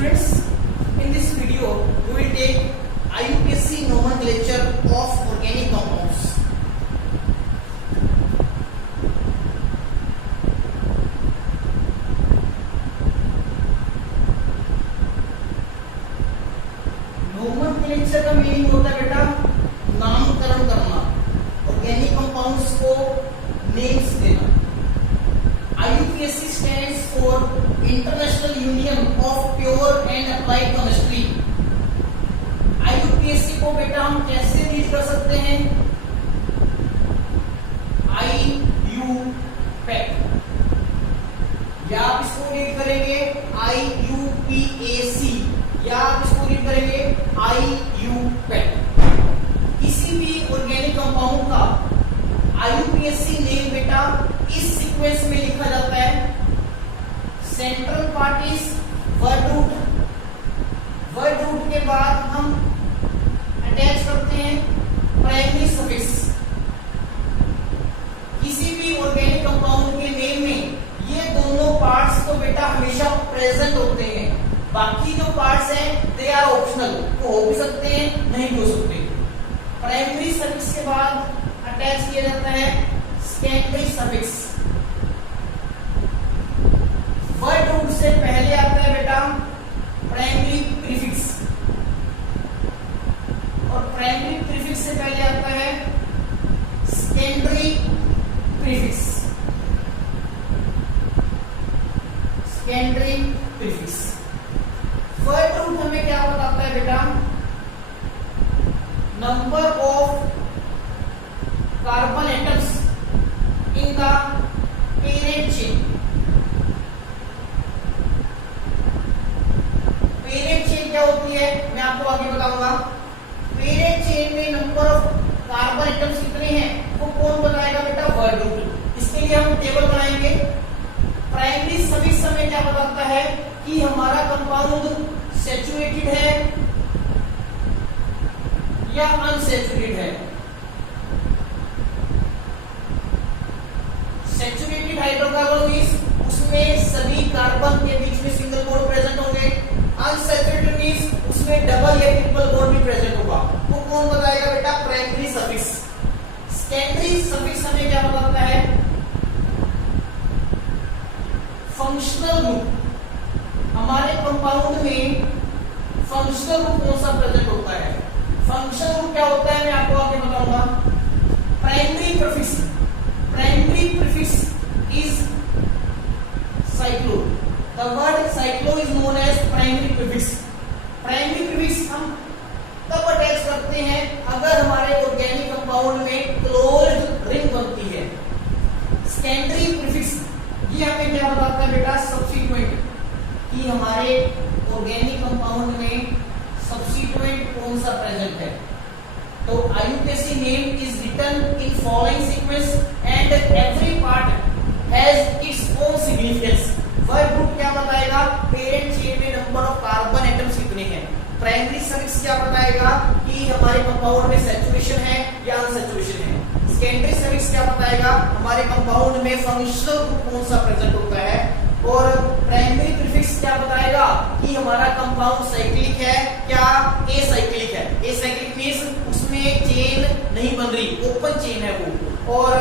students, in this video we will take IUPAC nomenclature of organic compounds. Nomenclature का meaning होता है बेटा नामकरण करना, ऑर्गेनिक कंपाउंड्स को नेम्स देना. IUPAC stands for International Union of Pure and Applied Chemistry. IUPAC को बेटा हम कैसे रीड कर सकते हैं? IUPAC, या आप इसको रीड करेंगे IUPAC, या आप इसको रीड करेंगे IUPAC. किसी भी ऑर्गेनिक कंपाउंड का IUPAC नेम बेटा इस सीक्वेंस में लिखा जाता है. Central part is word root, word root के बाद हम अटैच करते हैं प्राइमरी सफिक्स. किसी भी ऑर्गेनिक कंपाउंड के नेम में ये दोनों पार्ट्स तो बेटा हमेशा प्रेजेंट होते हैं. बाकी जो पार्ट्स हैं दे आर ऑप्शनल, वो हो भी सकते हैं नहीं भी हो सकते. प्राइमरी सफिक्स के बाद अटैच किया जाता है सेकेंडरी सफिक्स. वर्ड रूट से पहले आता है बेटा प्राइमरी प्रीफिक्स, और प्राइमरी प्रीफिक्स से पहले आता है secondary prefix. Secondary prefix. Word root हमें क्या बताता है बेटा? Number of carbon atoms in the parent chain. Parent chain क्या होती है मैं आपको आगे बताऊंगा. पेरेंट चेन में नंबर ऑफ कार्बन एटम्स कितने हैं वो कौन बताएगा बेटा? Word root. इसके लिए हम टेबल बनाएंगे. प्राइमरी सफिक्स हमें क्या बताता है कि हमारा कंपाउंड सैचुरेटेड है या अनसैचुरेटेड है. सैचुरेटेड हाइड्रोकार्बन मींस उसमें सभी कार्बन के बीच में सिंगल बॉन्ड प्रेजेंट होंगे. अनसैचुरेटेड मींस उसमें डबल या ट्रिपल बॉन्ड भी प्रेजेंट होगा. वो कौन बताएगा बेटा? Primary suffix. सेकेंडरी सफिक्स हमें क्या बताता है? Functional group. हमारे कंपाउंड में फंक्शनल ग्रुप कौन सा प्रेजेंट होता है? फंक्शनल ग्रुप क्या होता है मैं आपको आगे बताऊंगा. Primary prefix. Primary prefix is cyclo. The word cyclo is known as primary prefix. Primary prefix हम तब अटैच करते हैं अगर हमारे ऑर्गेनिक कंपाउंड में क्लोज्ड रिंग बनती है. सेकेंडरी प्रीफिक्स ये हमें क्या बताता है बेटा? सब्स्टिट्यूएंट, कि हमारे ऑर्गेनिक कंपाउंड में सब्स्टिट्यूएंट कौन सा प्रेजेंट है. तो IUPAC name is written in following sequence and every part has its own significance. Word root क्या बताएगा? पेरेंट चेन में नंबर ऑफ कार्बन एटम्स कितने हैं. प्राइमरी सफिक्स क्या बताएगा कि हमारे कंपाउंड में सैचुरेशन है या अनसैचुरेशन है. सेकेंडरी सफिक्स क्या बताएगा? हमारे कंपाउंड में फंक्शनल ग्रुप कौन सा प्रेजेंट होता है. और प्राइमरी प्रीफिक्स क्या बताएगा कि हमारा कंपाउंड साइक्लिक है क्या एसाइक्लिक है. एसाइक्लिक मींस उसमें चेन नहीं बन रही, ओपन चेन है वो. और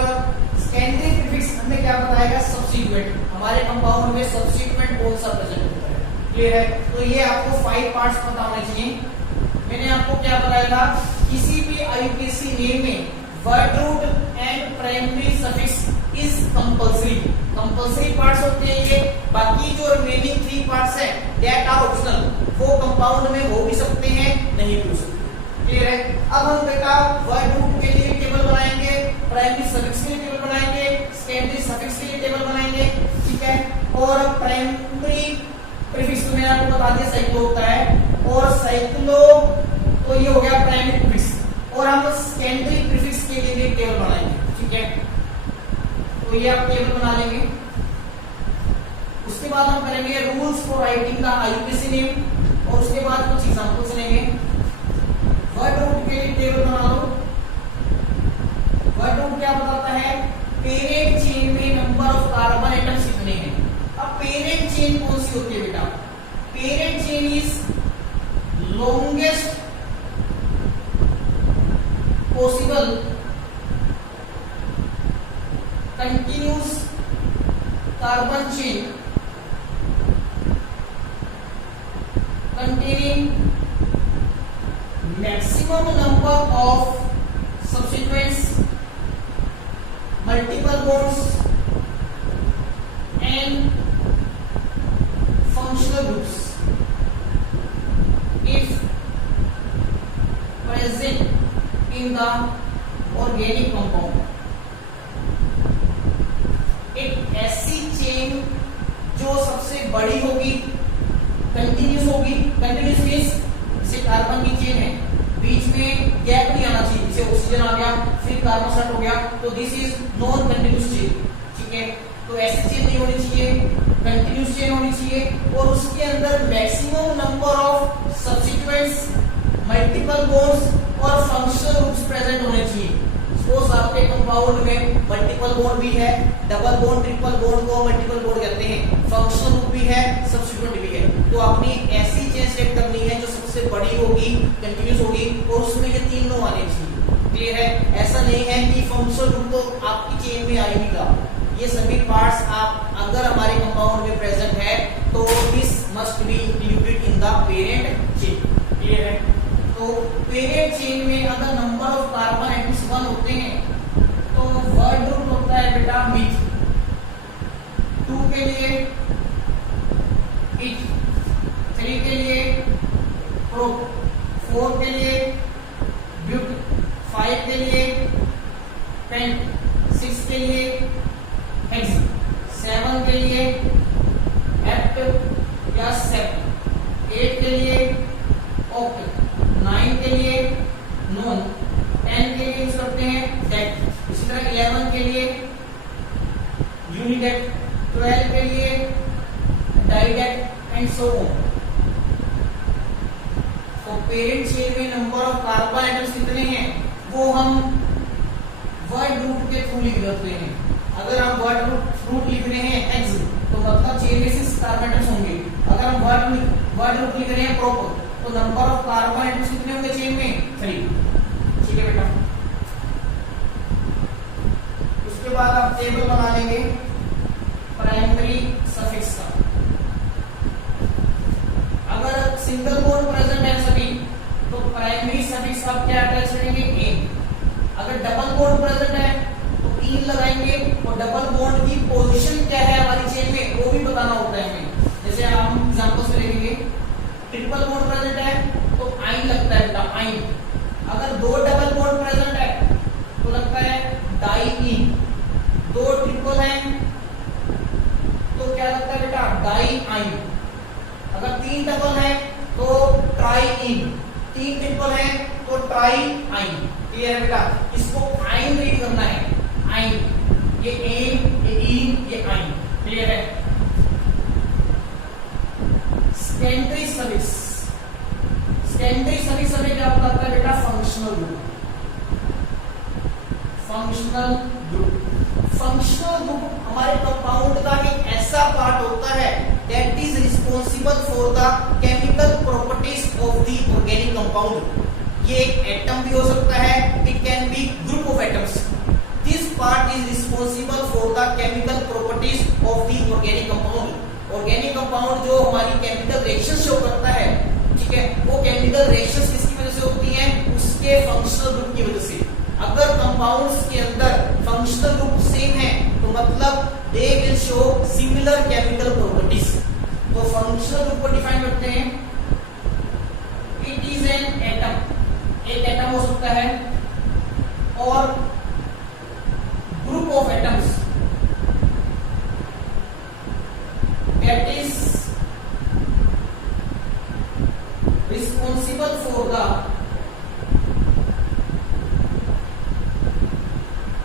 सेकेंडरी प्रीफिक्स हमें क्या बताएगा? सब्स्टिट्यूएंट. हमारे कंपाउंड में सब्स्टिट्यूएंट कौन सा प्रेजेंट होता है. क्लियर है? तो ये आपको 5 पार्ट्स पता होने चाहिए. मैंने आपको क्या बताया था? किसी भी IUPAC नेम में word root and primary suffix is compulsory. Compulsory parts होते हैं ये. बाकी जो रिमेनिंग 3 पार्ट्स हैं दैट आर ऑप्शनल. वो कंपाउंड में हो भी सकते हैं नहीं भी हो सकते. क्लियर है? अब हम बेटा वर्ड रूट के लिए टेबल बनाएंगे, प्राइमरी सफिक्स के लिए टेबल बनाएंगे, सेकेंडरी सफिक्स के लिए टेबल बनाएंगे. ठीक है? और प्राइमरी प्रीफिक्स तो मैंने आपको बता दिया साइक्लो होता है, और साइक्लो तो ये हो गया प्राइमरी प्रीफिक्स. और हम सेकेंडरी प्रीफिक्स के लिए भी टेबल बनाएंगे. ठीक है? तो ये आप टेबल बना लेंगे. उसके बाद हम करेंगे rules for writing the IUPAC name, और उसके बाद कुछ एग्जांपल्स लेंगे. वर्ड रूट के लिए टेबल बना लो. वर्ड रूट क्या बताता है? पेरेंट चेन में नंबर ऑफ कार्बन एटम्स कितने हैं. अब पेरेंट चेन कौन सी होती है बेटा? parent chain is longest possible continuous carbon chain containing maximum number of subsequents, multiple bonds and functional groups if present in the organic compound. एक ऐसी चेन जो सबसे बड़ी होगी, कंटिन्यूस होगी, कंटिन्यूस मींस जैसे कार्बन की चेन है, बीच में गैप नहीं आना चाहिए, जैसे ऑक्सीजन आ गया फिर कार्बन स्टार्ट हो गया, तो this is non continuous chain, ठीक है। तो ऐसी चेन नहीं होनी चाहिए, कंटिन्यूस चेन होनी चाहिए और उसके अंदर maximum number of substituents, multiple bonds और फंक्शनल ग्रुप्स प्रेजेंट होने चाहिए। सपोज आपके कंपाउंड में मल्टीपल बॉन्ड भी है, डबल बॉन्ड, ट्रिपल बॉन्ड को मल्टीपल बॉन्ड कहते हैं, फंक्शनल ग्रुप भी है, सब्स्टिट्यूएंट भी है, तो आपने ऐसी चेन सेलेक्ट करनी है जो सबसे बड़ी होगी, कंटिन्यूस होगी और उसमें ये तीनों आने चाहिए। क्लियर है? ऐसा नहीं है कि फंक्शनल ग्रुप तो आपकी चेन में आ ही नहीं रहा, ये सभी पार्ट्स आप अगर हमारे कंपाउंड में प्रेजेंट है तो this must be included in the parent chain. Clear है? तो पेरेंट चेन में अगर नंबर ऑफ कार्बन एटम्स 1 होते हैं तो वर्ड रूट होता है बेटा मिथ, 2 के लिए इथ, 3 के लिए प्रोप, 4 के लिए ब्यूट, 5 के लिए पेंट, 6 के लिए हेक्स, 7 के लिए हेप्ट या सेप्ट, 8 के लिए ऑक्ट, 9 के लिए नॉन, 10 के लिए यूज करते हैं डेट, इसी तरह 11 के लिए यूनिडेट, 12 के लिए डाइडेट एंड सो ऑन। तो पेरेंट चेन में नंबर ऑफ कार्बन एटम्स कितने हैं वो हम वर्ड रूट के थ्रू लिख देते हैं। अगर हम वर्ड रूट लिख रहे हैं एक्स तो मतलब चेन में 6 कार्बन एटम्स होंगे। अगर हम वर्ड रूट लिख रहे हैं प्रोप तो नंबर ऑफ कार्बन एटम्स कितने होंगे चेन में? 3। ठीक है बेटा। उसके बाद आप टेबल बना लेंगे प्राइमरी सफिक्स का। अगर सिंगल बॉन्ड प्रेजेंट है सभी तो प्राइमरी सफिक्स आप क्या अटैच करेंगे? इन। अगर डबल बॉन्ड प्रेजेंट है तो इन लगाएंगे और डबल बॉन्ड की पोजीशन क्या है हमारी चेन में वो भी बताना होता है हमें। जैसे हम एग्जांपल्स में लिखेंगे ट्रिपल बॉन्ड प्रेजेंट है तो आइन लगता है बेटा आइन। अगर 2 डबल बॉन्ड प्रेजेंट है तो लगता है डाई इन। 2 ट्रिपल है तो क्या लगता है बेटा? डाई आइन। अगर 3 डबल है तो ट्राई इन। 3 ट्रिपल है तो ट्राई आइन। क्लियर है बेटा? इसको आइन रीड करना है, आइन। ये एन, ये इन, ये आइन। क्लियर है? Secondary suffix. सेकेंडरी सफिक्स हमें क्या बताता है बेटा? Functional group. Functional group. Functional group हमारे कंपाउंड का एक ऐसा पार्ट होता है that is responsible for the chemical properties of the organic compound. ये एक एटम भी हो सकता है, it can be group of atoms. This part is responsible for the chemical properties of the organic compound. Organic compound जो हमारी chemical reactions show करता है, ठीक है, वो chemical reactions किसकी वजह से होती हैं? उसके functional group की वजह से। अगर कंपाउंड्स के अंदर फंक्शनल ग्रुप सेम है तो मतलब they will show similar chemical properties. तो फंक्शनल ग्रुप को डिफाइन करते हैं, इट इज एन एटम। एक एटम हो सकता है और group of atoms that is responsible for the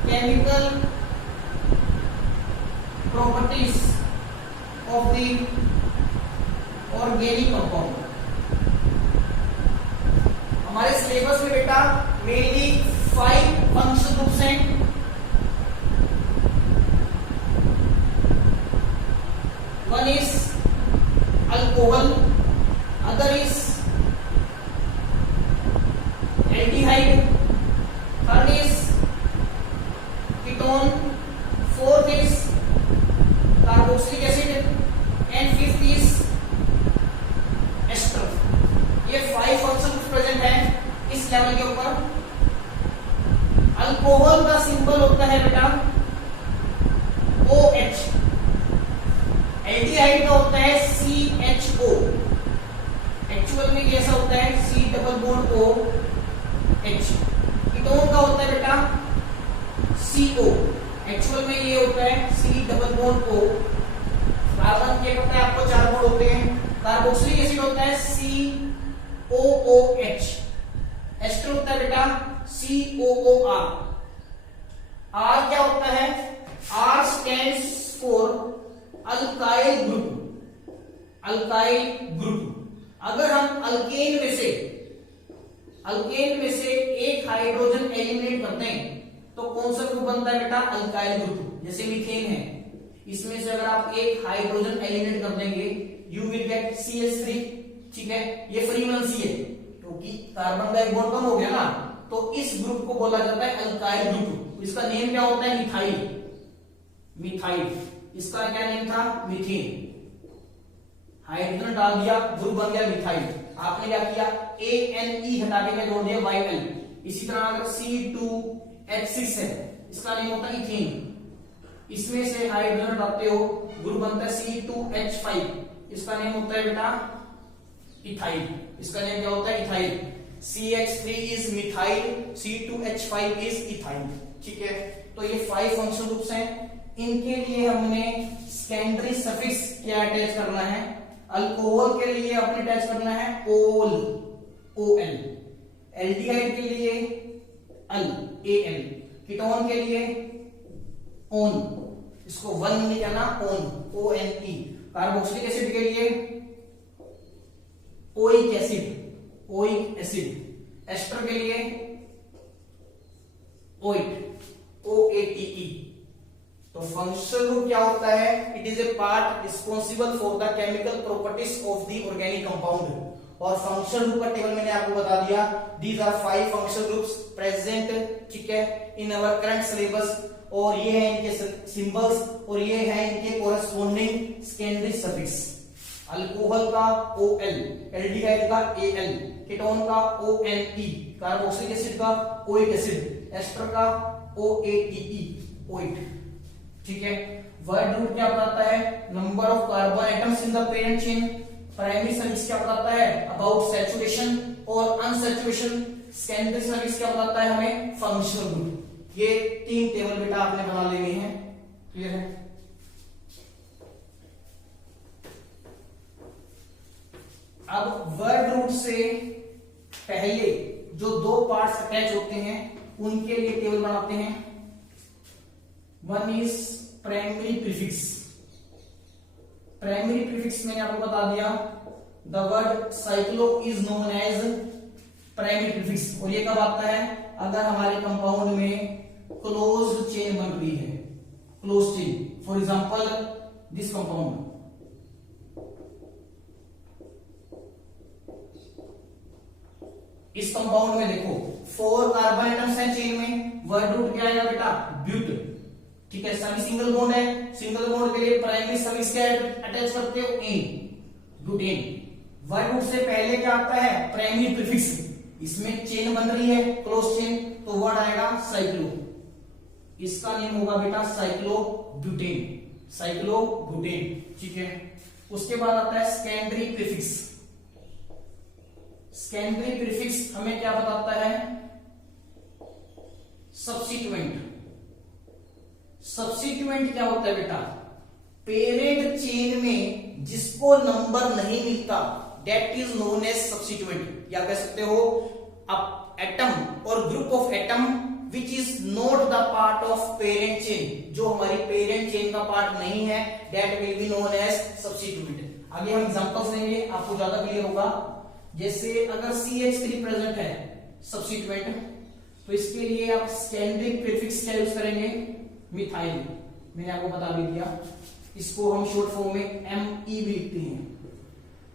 chemical properties of the organic compound। हमारे सिलेबस में बेटा मेनली 5 फंक्शनल ग्रुप्स हैं। One is alcohol, other is aldehyde, third is ketone, fourth is carboxylic acid and fifth is ester. ये 5 function present है इस level के ऊपर। Alcohol का सिंबल होता है बेटा OH, एल्डिहाइड का होता है CHO, एक्चुअल में कैसा होता है C double bond OH। Ketone का होता है बेटा CO, एक्चुअल में ये होता है C double bond O। Carbon के होता है आपको 4 बॉन्ड होते हैं। कार्बोक्सिलिक एसिड होता है COOH, एस्टर होता है बेटा COOR। R क्या होता है? R stands for alkyl group, alkyl group. अगर हम अल्केन में से एक हाइड्रोजन एलिमिनेट करते हैं तो कौन सा ग्रुप बनता है बेटा? Alkyl group. जैसे मीथेन है, इसमें से अगर आप एक हाइड्रोजन एलिमिनेट कर देंगे यू विल गेट CH3, ठीक है। ये फ्री वैलेंसी है क्योंकि कार्बन का एक बॉन्ड कम हो गया ना, तो इस ग्रुप को बोला जाता है अल्काइल ग्रुप। इसका नेम क्या होता है? Methyl, methyl. इसका क्या नेम था? मीथेन। हाइड्रोजन डाल दिया, ग्रुप बन गया मिथाइल। आपने क्या किया? ANE हटा के मैं जोड़ दिया YL। इसी तरह अगर C2H6 है, इसका नेम होता है इथेन। इसमें से हाइड्रोजन हटाते हो, ग्रुप बनता है C2H5, इसका नेम होता है बेटा इथाइल। इसका नेम क्या होता है? Ethyl. CH3 is methyl, C2H5 is ethyl, ठीक है। तो ये 5 फंक्शनल ग्रुप्स हैं। इनके लिए हमने सेकेंडरी सफिक्स क्या अटैच करना है? अल्कोहल के लिए आपने अटैच करना है OL, OL। एल्डिहाइड के लिए अल, AL। कीटोन के लिए ON, इसको 1 नहीं कहना, ON, ONE। कार्बोक्सिलिक एसिड के लिए oic acid, oic acid. Ester के लिए ओइट, OATE। तो फंक्शनल ग्रुप क्या होता है? It is a part responsible for the chemical properties of the organic compound. और फंक्शनल ग्रुप का टेबल मैंने आपको बता दिया। These are 5 functional groups present, ठीक है, इन अवर करंट सिलेबस। और ये है इनके सिंबल्स और ये है इनके कोरेस्पोंडिंग सेकेंडरी सफिक्स। अल्कोहल का OL, एल्डिहाइड का AL, कीटोन का ONE, कार्बोक्सिलिक एसिड का ओइक एसिड, एस्टर का OATE, ओइट, ठीक है। वर्ड रूट क्या बताता है? Number of carbon atoms in the parent chain. Primary suffix क्या बताता है? अबाउट सैचुरेशन और अनसैचुरेशन। सेकेंडरी सफिक्स क्या बताता है हमें? Functional group. ये 3 टेबल बेटा आपने बना लेने हैं, क्लियर है। अब वर्ड रूट से पहले जो 2 पार्ट्स अटैच होते हैं उनके लिए टेबल बनाते हैं। One is primary prefix. Primary prefix मैंने आपको बता दिया, the word cyclo is known as primary prefix. और ये कब आता है? अगर हमारे कंपाउंड में क्लोज चेन बन रही है, close chain. For example this compound, इस कंपाउंड में देखो 4 कार्बन एटम्स हैं चेन में। वर्ड रूट क्या आएगा बेटा? ब्यूट, ठीक है। सभी सिंगल बॉन्ड है, सिंगल बॉन्ड के लिए प्राइमरी सफिक्स क्या अटैच करते हो? N, butane. वर्ड रूट से पहले क्या आता है? Primary prefix. इसमें चेन बन रही है, क्लोज चेन, तो वर्ड आएगा साइक्लो। इसका नेम होगा बेटा साइक्लो ब्यूटेन, साइक्लो ब्यूटेन, ठीक है। उसके बाद आता है सेकेंडरी प्रीफिक्स। सेकेंडरी प्रीफिक्स हमें क्या बताता है? सब्स्टिट्यूएंट। सब्स्टिट्यूएंट क्या होता है बेटा? पेरेंट चेन में जिसको नंबर नहीं मिलता, that is known as substituent. या कह सकते हो एटम और group of atom which is not the part of parent chain, जो हमारी पेरेंट चेन का पार्ट नहीं है, that will be known as substituent. आगे हम एग्जांपल्स लेंगे, आपको ज्यादा क्लियर होगा। जैसे अगर CH3 प्रेजेंट है सब्स्टिट्यूएंट, तो इसके लिए आप सेकेंडरी प्रीफिक्स क्या यूज करेंगे? मिथाइल। मैंने आपको बता भी दिया, इसको हम शॉर्ट फॉर्म में ME भी लिखते हैं।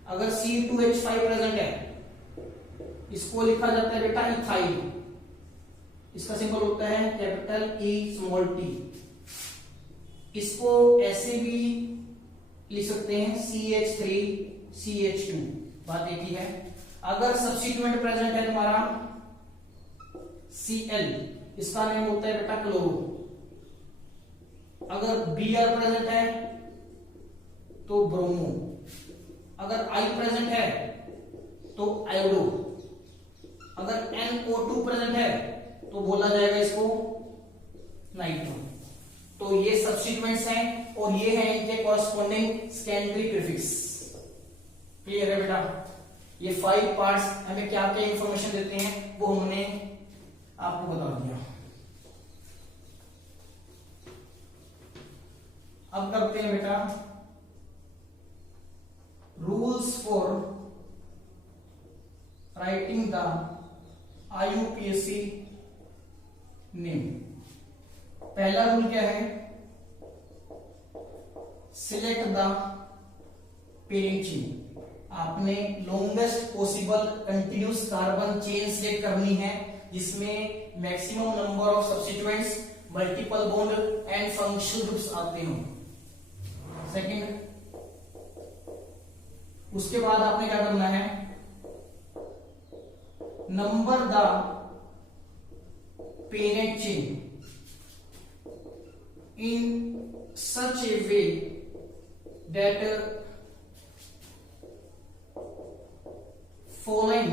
अगर C2H5 प्रेजेंट है, इसको लिखा जाता है बेटा इथाइल। इसका सिंबल होता है कैपिटल E स्मॉल t। इसको ऐसे भी लिख सकते हैं CH3CH2, बात एक ही है। अगर सब्स्टिट्यूएंट प्रेजेंट है तुम्हारा Cl, इसका नेम होता है बेटा क्लोरो। अगर Br प्रेजेंट है तो ब्रोमो। अगर I प्रेजेंट है तो आयोडो। अगर NO2 प्रेजेंट है तो बोला जाएगा इसको नाइट्रो। तो ये सब्स्टिट्यूएंट्स हैं और ये हैं इनके कॉरस्पॉन्डिंग सेकेंडरी प्रीफिक्स। क्लियर है बेटा? ये 5 पार्ट्स हमें क्या क्या इंफॉर्मेशन देते हैं वो हमने आपको बता दिया। अब करते हैं बेटा rules for writing the IUPAC name. पहला रूल क्या है? Select the parent chain. आपने longest possible continuous carbon chain select करनी है जिसमें maximum number of substituents, multiple bond and functional groups आते हो। सेकंड, उसके बाद आपने क्या करना है? Number the parent chain in such a way that following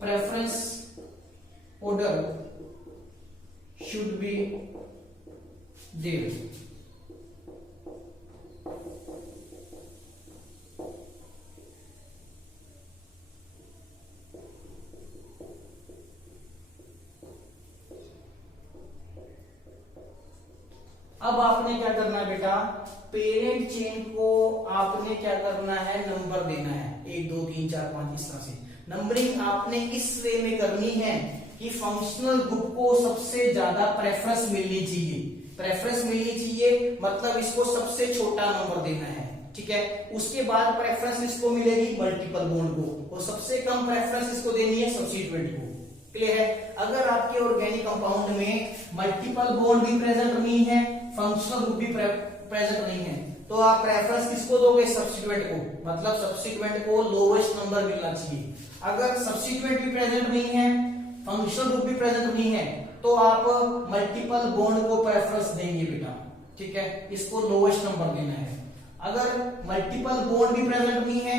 preference order should be there. अब आपने क्या करना है बेटा? पेरेंट चेन को आपने क्या करना है? नंबर देना है 1 2 3 4 5 इस तरह से। नंबरिंग आपने इस वे में करनी है कि फंक्शनल ग्रुप को सबसे ज्यादा प्रेफरेंस मिलनी चाहिए। प्रेफरेंस मिलनी चाहिए मतलब इसको सबसे छोटा नंबर देना है, ठीक है। उसके बाद प्रेफरेंस इसको मिलेगी मल्टीपल बॉन्ड को, और सबसे कम प्रेफरेंस इसको देनी है सब्स्टिट्यूएंट को। क्लियर है? अगर आपके ऑर्गेनिक कंपाउंड में मल्टीपल बॉन्ड भी प्रेजेंट नहीं है, फंक्शनल ग्रुप भी प्रेजेंट नहीं है, तो आप प्रेफरेंस किसको दोगे? सब्स्टिट्यूएंट को। मतलब सब्स्टिट्यूएंट को लोवेस्ट नंबर मिलना चाहिए। अगर सब्स्टिट्यूएंट भी प्रेजेंट नहीं है, फंक्शनल ग्रुप भी प्रेजेंट नहीं है, तो आप मल्टीपल बॉन्ड को प्रेफरेंस देंगे बेटा, ठीक है। इसको लोवेस्ट नंबर देना है। अगर मल्टीपल बॉन्ड भी प्रेजेंट नहीं है,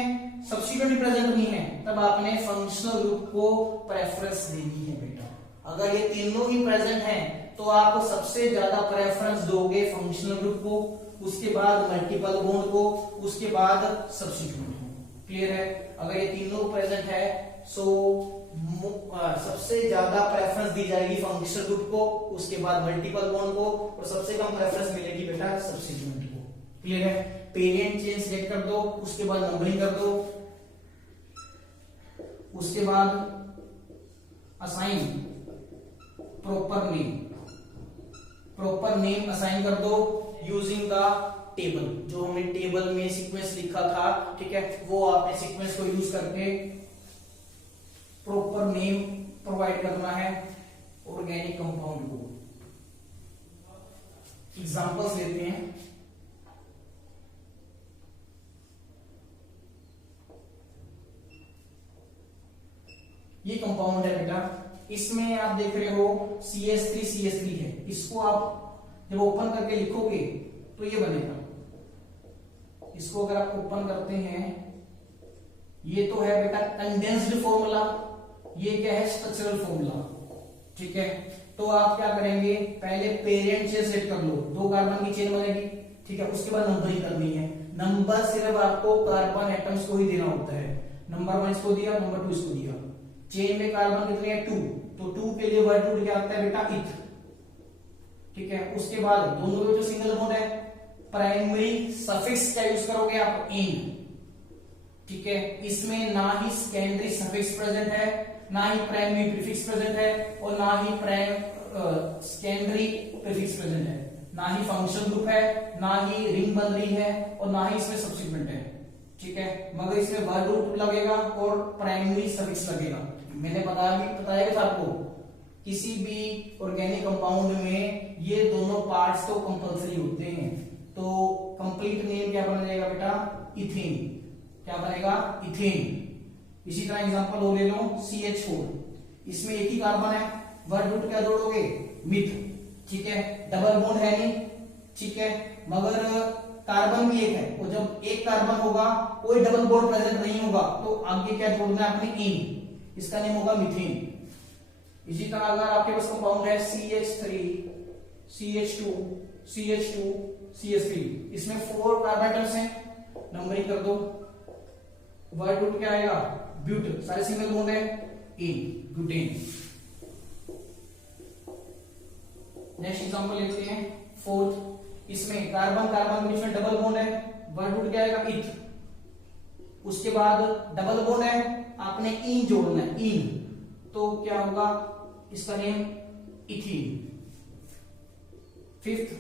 सब्स्टिट्यूएंट भी प्रेजेंट नहीं है, तब आपने फंक्शनल ग्रुप को प्रेफरेंस देनी है बेटा। अगर ये तीनों ही प्रेजेंट हैं तो आप सबसे ज्यादा प्रेफरेंस दोगे फंक्शनल ग्रुप को, उसके बाद मल्टीपल बॉन्ड को, उसके बाद सब्स्टिट्यूएंट को। क्लियर है? अगर ये तीनों प्रेजेंट है सो सबसे ज्यादा प्रेफरेंस दी जाएगी फंक्शनल ग्रुप को, उसके बाद मल्टीपल बॉन्ड को, और सबसे कम प्रेफरेंस मिलेगी बेटा सब्स्टिट्यूएंट को। क्लियर है? पेरेंट चेन सिलेक्ट कर दो, उसके बाद नंबरिंग कर दो, उसके बाद असाइन प्रॉपर नेम असाइन कर दो यूजिंग द टेबल। जो हमने टेबल में सीक्वेंस लिखा था, ठीक है, वो आपने सीक्वेंस को यूज करके प्रॉपर नेम प्रोवाइड करना है ऑर्गेनिक कंपाउंड को। एग्जांपल्स लेते हैं। ये कंपाउंड है बेटा, इसमें आप देख रहे हो CH3 है। इसको आप जब ओपन करके लिखोगे तो ये बनेगा। इसको अगर आप ओपन करते हैं, ये तो है बेटा कंडेंस्ड फॉर्मूला, ये क्या है? स्ट्रक्चरल फॉर्मूला, ठीक है। तो आप क्या करेंगे? पहले पेरेंट चेन सेट कर लो, 2 कार्बन की चेन बनेगी, ठीक है। उसके बाद नंबरिंग करनी है। नंबर सिर्फ आपको कार्बन एटम्स को ही देना होता है। नंबर 1 इसको दिया, नंबर 2 इसको दिया। चेन में कार्बन कितने हैं? 2, तो 2 के लिए वर्ड रूट क्या आता है बेटा? इथ, ठीक है। उसके बाद दोनों में जो सिंगल बॉन्ड है, प्राइमरी सफिक्स क्या यूज करोगे आप? इन, ठीक है। इसमें ना ही सेकेंडरी सफिक्स प्रेजेंट है, ना ही प्राइमरी प्रीफिक्स प्रेजेंट है, और ना ही सेकेंडरी प्रीफिक्स प्रेजेंट है। ना ही फंक्शन ग्रुप है, ना ही रिंग बन रही है, और ना ही इसमें सब्स्टिट्यूएंट है, ठीक है। मगर इसमें वर्ड रूट लगेगा और प्राइमरी सफिक्स लगेगा। मैंने बताया था आपको, किसी भी ऑर्गेनिक कंपाउंड में ये दोनों पार्ट्स तो कंपलसरी होते हैं। तो कंप्लीट नेम क्या बनेगा बेटा? इथेन। क्या बनेगा? इथेन। इसी तरह एग्जांपल और ले लो, CH4, इसमें एक ही कार्बन है, वर्ड रूट क्या जोड़ोगे? मिथ, ठीक है। डबल बॉन्ड है नहीं, ठीक है, मगर कार्बन भी एक है, और जब एक कार्बन होगा कोई डबल बॉन्ड प्रेजेंट नहीं होगा तो आगे क्या जोड़ना है आपने? इन, इसका नेम होगा मीथेन। इसी तरह अगर आपके पास कंपाउंड है CH3, CH2, CH2, CH3, इसमें 4 कार्बन एटम्स हैं, नंबरिंग कर दो। वर्ड रूट क्या आएगा? ब्यूट, सारे सिंगल बॉन्ड है, इन, ब्यूटेन। नेक्स्ट एग्जांपल लेते हैं, 4th, इसमें कार्बन कार्बन के बीच में डबल बॉन्ड है, वर्ड रूट क्या आएगा? इथ। उसके बाद डबल बॉन्ड है, आपने इन जोड़ना है, इन, तो क्या होगा? इसका नेम इथीन। 5th,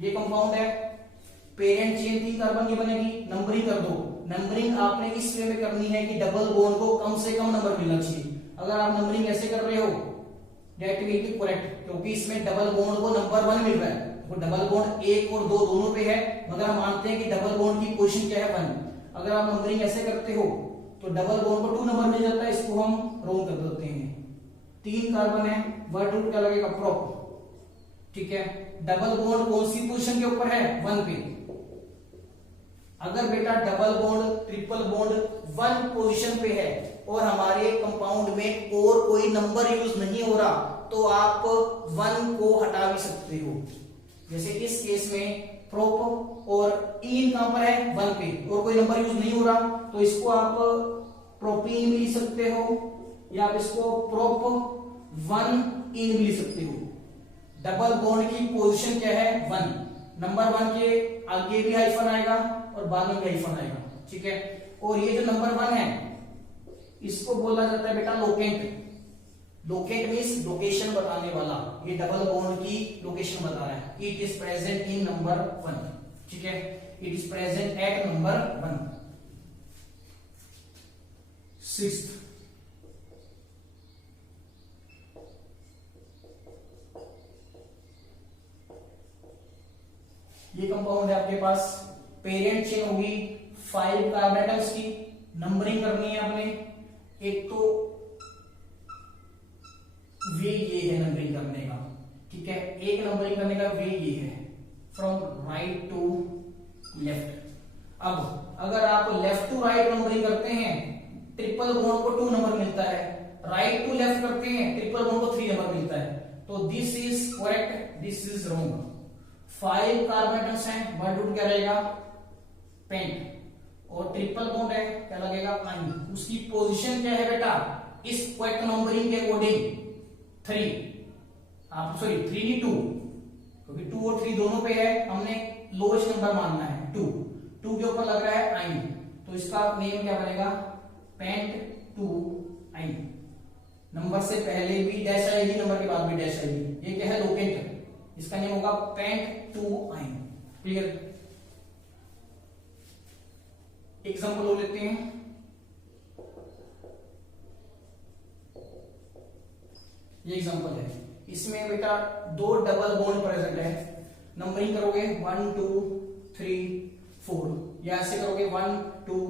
ये कंपाउंड है, पेरेंट चेन 3 कार्बन की बनेगी, नंबरिंग कर दो। नंबरिंग आपने इस वे में करनी है कि डबल बॉन्ड को कम से कम नंबर मिलना चाहिए। अगर आप नंबरिंग ऐसे कर रहे हो, डेट विल बी करेक्ट, क्योंकि इसमें डबल बॉन्ड को नंबर 1 मिल रहा है। तो डबल बॉन्ड 1 और 2 दोनों पे है, मगर हम मानते हैं कि डबल बॉन्ड की पोजीशन क्या है? 1। अगर आप नंबरिंग ऐसे करते हो तो डबल बॉन्ड को 2 नंबर मिल जाता है, इसको हम रोंग कर देते हैं। 3 कार्बन है, वर्ड रूट क्या लगेगा? प्रोप, ठीक है। डबल बॉन्ड कौन सी पोजीशन के ऊपर है? 1 पे। अगर बेटा double bond triple bond 1 position पे है और हमारे कंपाउंड में और कोई नंबर यूज नहीं हो रहा, तो आप 1 को हटा भी सकते हो। जैसे इस केस में प्रोप और इन कहां पर है? 1 पे, और कोई नंबर यूज नहीं हो रहा, तो इसको आप प्रोपीन भी लिख सकते हो, या आप इसको प्रोप 1 इन भी लिख सकते हो। डबल बॉन्ड की पोजीशन क्या है? 1। नंबर 1 के आगे भी हाइफन आएगा और बाद में भी हाइफन आएगा, ठीक है। और ये जो नंबर 1 है, इसको बोला जाता है बेटा लोकेंट। लोकेंट मीन्स लोकेशन बताने वाला। ये डबल बॉन्ड की लोकेशन बता रहा है। It is present in number 1, ठीक है। It is present at number 1। 6th, ये कंपाउंड है आपके पास, पेरेंट चेन होगी 5 कार्बन एटम्स की, नंबरिंग करनी है आपने। एक तो वे ये है नंबरिंग करने का, ठीक है। एक नंबरिंग करने का वे ये है, फ्रॉम राइट टू लेफ्ट। अब अगर आप लेफ्ट टू राइट नंबरिंग करते हैं, ट्रिपल बॉन्ड को 2 नंबर मिलता है, राइट टू लेफ्ट करते हैं, ट्रिपल बॉन्ड को 3 नंबर मिलता है। तो this is correct, this is wrong. 5 carbon atoms हैं, वर्ड रूट क्या रहेगा? पेंट, और ट्रिपल बॉन्ड है, क्या लगेगा? आइन। उसकी पोजीशन क्या है बेटा? इस क्वेक नंबरिंग के अकॉर्डिंग 3, आप सॉरी 3 नहीं 2, क्योंकि 2 और 3 दोनों पे है, हमने लोएस्ट नंबर मानना है 2। 2 के ऊपर लग रहा है आइन, तो इसका नेम क्या बनेगा? पेंट 2 आइन। नंबर से पहले भी डैश आएगी, नंबर के बाद भी डैश आएगी। ये क्या है? लोकेंट, इसका नेम होगा पेंट 2 आइन। क्लियर? एग्जांपल हो लेते हैं। ये एग्जांपल है, इसमें बेटा 2 डबल बॉन्ड प्रेजेंट है, नंबरिंग करोगे 1 2 3 4, या ऐसे करोगे 1 2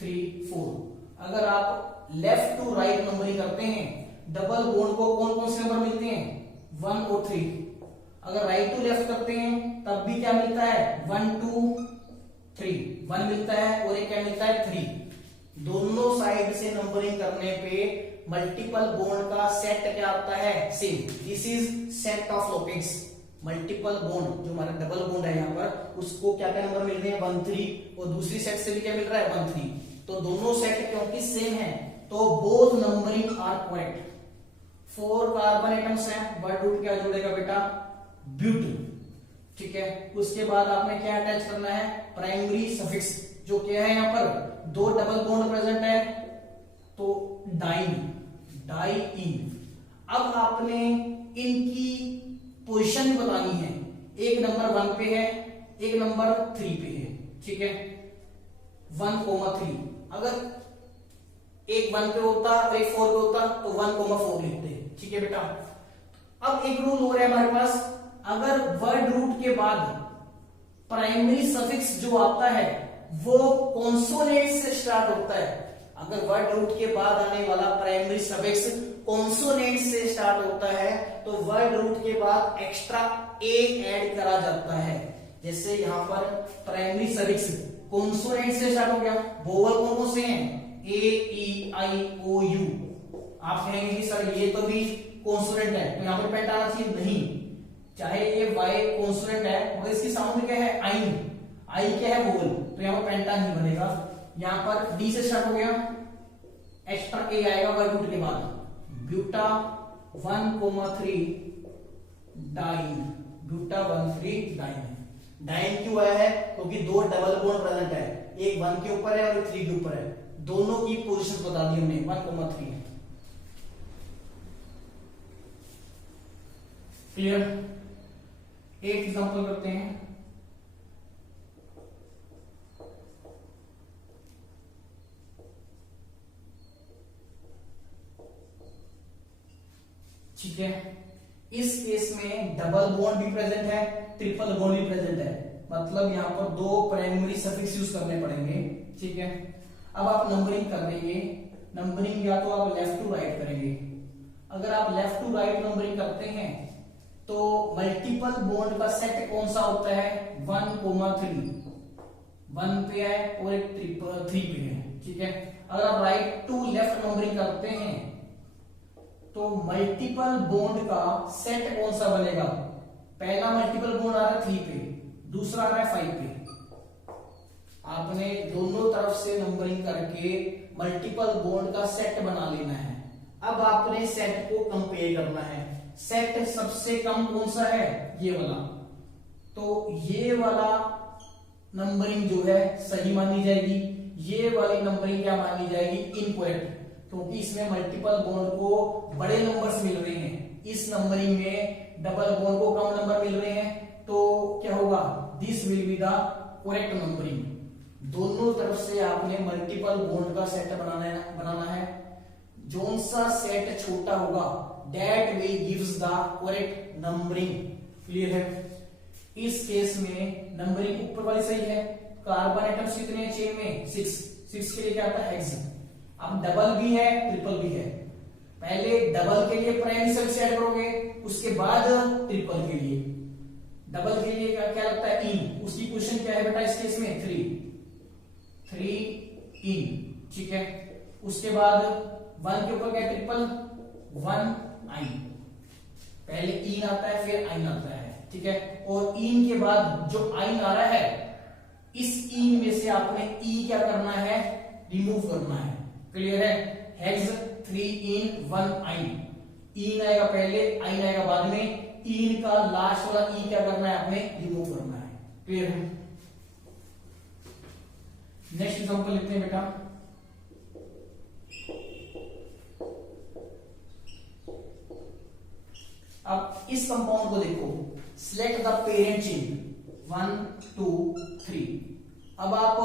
3 4। अगर आप लेफ्ट टू राइट नंबरिंग करते हैं, डबल बॉन्ड को कौन कौन से नंबर मिलते हैं? 1 और 3। अगर राइट टू लेफ्ट करते हैं तब भी क्या मिलता है? 1 2 3, 1 मिलता है और एक क्या मिलता है? 3। दोनों साइड से नंबरिंग करने पे मल्टीपल बॉन्ड का सेट क्या आता है? Same. This is set of locates. Multiple bond, जो हमारा डबल बॉन्ड है यहाँ पर, उसको क्या क्या नंबर मिल रहे हैं? 1 3, और दूसरी सेट से भी क्या मिल रहा है? 1 3। तो दोनों सेट क्योंकि सेम है, तो both numbering are correct. 4 carbon atoms हैं, वर्ड रूट क्या जोड़ेगा बेटा? ब्यूट, ठीक है। उसके बाद आपने क्या अटैच करना है? प्राइमरी सफिक्स, जो क्या है यहाँ पर? 2 डबल बॉन्ड प्रेजेंट है, तो डाइन, डाई इन। अब आपने इनकी पोजीशन बतानी है, एक नंबर 1 पे है, एक नंबर 3 पे है, ठीक है, 1,3। अगर एक 1 पे होता और एक 4 पे होता तो 1,4 लिखते, ठीक है बेटा। अब एक रूल हो रहा है हमारे पास, अगर वर्ड रूट के बाद प्राइमरी सफिक्स जो आता है वो कॉन्सोनेंट से स्टार्ट होता है, अगर वर्ड रूट के बाद आने वाला प्राइमरी सफिक्स कॉन्सोनेंट से स्टार्ट होता है तो वर्ड रूट के बाद एक्स्ट्रा ए ऐड करा जाता है। जैसे यहां पर प्राइमरी सफिक्स कॉन्सोनेंट से स्टार्ट हो गया, वोवल कौन कौन से हैं, ए ई आई ओ यू। आप कहेंगे कि सर ये तो भी कॉन्सोनेंट है तो यहां पर पेंट आना चाहिए, नहीं, चाहे ये वाई कॉन्सोनेंट है मगर इसकी साउंड क्या है, आई, आई क्या है, वोवल, तो यहां पर पेंटा नहीं बनेगा। यहां पर डी से स्टार्ट हो गया, एक्स्ट्रा ए आएगा वर्ड रूट के बाद, buta 1,3 diene, buta 1,3 diene. Diene क्यों आया है, क्योंकि दो डबल बॉन्ड प्रेजेंट है, एक 1 के ऊपर है और एक 3 के ऊपर है, दोनों की पोजीशन बता दी हमने, 1,3। क्लियर। एक एग्जांपल करते हैं, ठीक है, इस केस में डबल बॉन्ड भी प्रेजेंट है, ट्रिपल बॉन्ड भी प्रेजेंट है, मतलब यहां पर दो प्राइमरी सफिक्स यूज करने पड़ेंगे, ठीक है। अब आप नंबरिंग कर देंगे, नंबरिंग या तो आप लेफ्ट टू राइट करेंगे, अगर आप लेफ्ट टू राइट नंबरिंग करते हैं तो मल्टीपल बॉन्ड का सेट कौन सा होता है, 1,3, 1 पे है और एक 3 पे है, ठीक है। अगर आप राइट टू लेफ्ट नंबरिंग करते हैं तो मल्टीपल बॉन्ड का सेट कौन सा बनेगा, पहला मल्टीपल बॉन्ड आ रहा है 3 पे, दूसरा आ रहा है 5 पे। आपने दोनों तरफ से नंबरिंग करके मल्टीपल बॉन्ड का सेट बना लेना है। अब आपने सेट को कंपेयर करना है, सेट सबसे कम कौन सा है, ये वाला, तो ये वाला नंबरिंग जो है सही मानी जाएगी, ये वाली नंबरिंग क्या मानी जाएगी, इनकरेक्ट, क्योंकि इसमें मल्टीपल बॉन्ड को बड़े नंबर्स मिल रहे हैं, इस नंबरिंग में डबल बॉन्ड को कम नंबर मिल रहे हैं, तो क्या होगा, this will be the correct numbering. दोनों तरफ से आपने मल्टीपल बॉन्ड का सेट बनाना है, जोन सा सेट छोटा होगा that way gives the correct numbering. Clear है। इस केस में नंबरिंग ऊपर वाली सही है, कार्बन एटम्स कितने हैं, चेन में 6 के लिए क्या आता है, हेक्स। अब डबल भी है ट्रिपल भी है, पहले डबल के लिए प्राइमरी सफिक्स ऐड करोगे, उसके बाद ट्रिपल के लिए, डबल के लिए क्या लगता है, इन, उसकी पोजीशन क्या है बेटा इस केस में 3 इन, ठीक है। उसके बाद 1 के ऊपर क्या है, ट्रिपल 1 आई, पहले इन आता है फिर आइन आता है, ठीक है। और इन के बाद जो आइन आ रहा है, इस इन में से आपने ई क्या करना है, रिमूव करना है। क्लियर है, हेक्स 3 इन 1 आइन, इन आएगा पहले आइन आएगा बाद में, इन का लास्ट वाला ई क्या करना है, आपने रिमूव करना है। क्लियर है। नेक्स्ट एग्जांपल लिखते हैं बेटा, अब इस कंपाउंड को देखो, सिलेक्ट द पेरेंट चेन 1 2 3। अब आप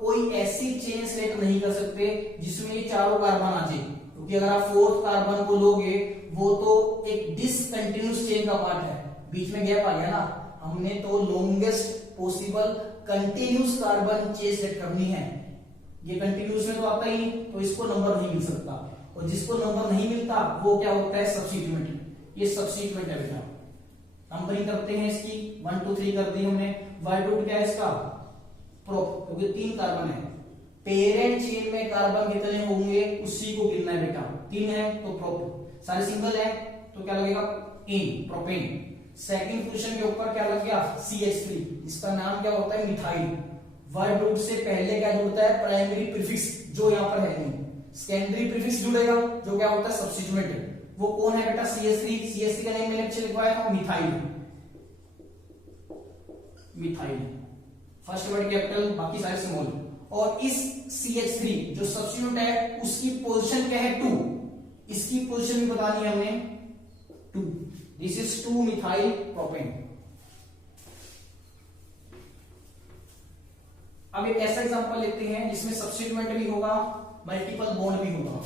कोई ऐसी चेन सिलेक्ट नहीं कर सकते जिसमें ये चारों कार्बन आ जाए, क्योंकि अगर आप 4th कार्बन को लोगे वो तो एक डिसकंटिन्यूअस चेन का पार्ट है, बीच में गैप आ गया ना, हमने तो longest possible continuous carbon chain select करनी है, ये कंटिन्यूअस में तो आता ही नहीं, तो इसको नंबर नहीं मिल सकता, और जिसको नंबर नहीं मिलता वो क्या होता है, सब्स्टिट्यूएंट। ये सब्स्टिट्यूएंट है बेटा। नंबरिंग करते हैं इसकी, 1 2 3 कर दी हमने। वर्ड रूट क्या है इसका, प्रोप, क्योंकि 3 कार्बन है, पेरेंट चेन में कार्बन कितने होंगे उसी को गिनना है बेटा, 3 है तो प्रोप, सारे सिंगल है तो क्या लगेगा, इन, प्रोपेन। सेकंड पोजीशन के ऊपर क्या लग गया, CH3, इसका नाम क्या होता है, मिथाइल। वर्ड रूट से पहले क्या जुड़ता है, प्राइमरी प्रीफिक्स, जो यहां पर है नहीं, सेकेंडरी प्रीफिक्स जुड़ेगा जो क्या होता है, सब्स्टिट्यूएंट। वो कौन है बेटा, CH3। CH3 का नेम मैंने नीचे लिखवाया था, methyl, methyl, first word capital बाकी सारे स्मॉल। और इस CH3 जो सब्स्टिट्यूएंट है उसकी पोजीशन क्या है, 2, इसकी पोजीशन भी बतानी है हमने, 2, दिस इज 2 मिथाइल प्रोपेन। अब एक ऐसा एग्जांपल लेते हैं जिसमें सब्स्टिट्यूएंट भी होगा, मल्टीपल बॉन्ड भी होगा।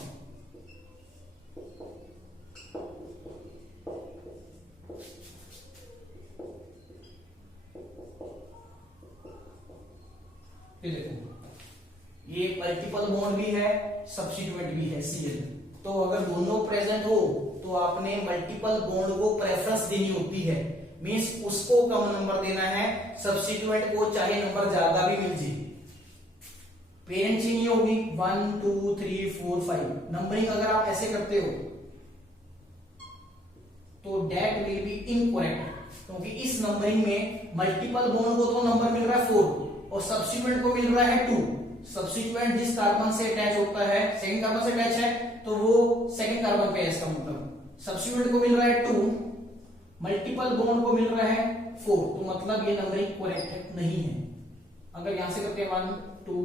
ये देखो, ये मल्टीपल बॉन्ड भी है, सब्स्टिट्यूएंट भी है Cl। तो अगर दोनों प्रेजेंट हो तो आपने मल्टीपल बॉन्ड को प्रेफरेंस देनी होती है, मींस उसको कम नंबर देना है, सब्स्टिट्यूएंट को चाहे नंबर ज्यादा भी मिल जाए। पेरेंट चेन होगी 1 2 3 4 5। नंबरिंग अगर आप ऐसे करते हो तो डेट विल बी इनकरेक्ट, क्योंकि इस नंबरिंग में मल्टीपल बॉन्ड को तो नंबर मिल रहा है 4 और सब्स्टिट्यूएंट को मिल रहा है 2। सब्स्टिट्यूएंट जिस कार्बन से अटैच होता है, सेकंड कार्बन से अटैच है, तो वो सेकंड कार्बन पे है, इसका मतलब सब्स्टिट्यूएंट को मिल रहा है 2, मल्टीपल बॉन्ड को मिल रहा है 4, तो मतलब ये नंबरिंग करेक्ट नहीं है। अगर यहां से करते हैं 1 2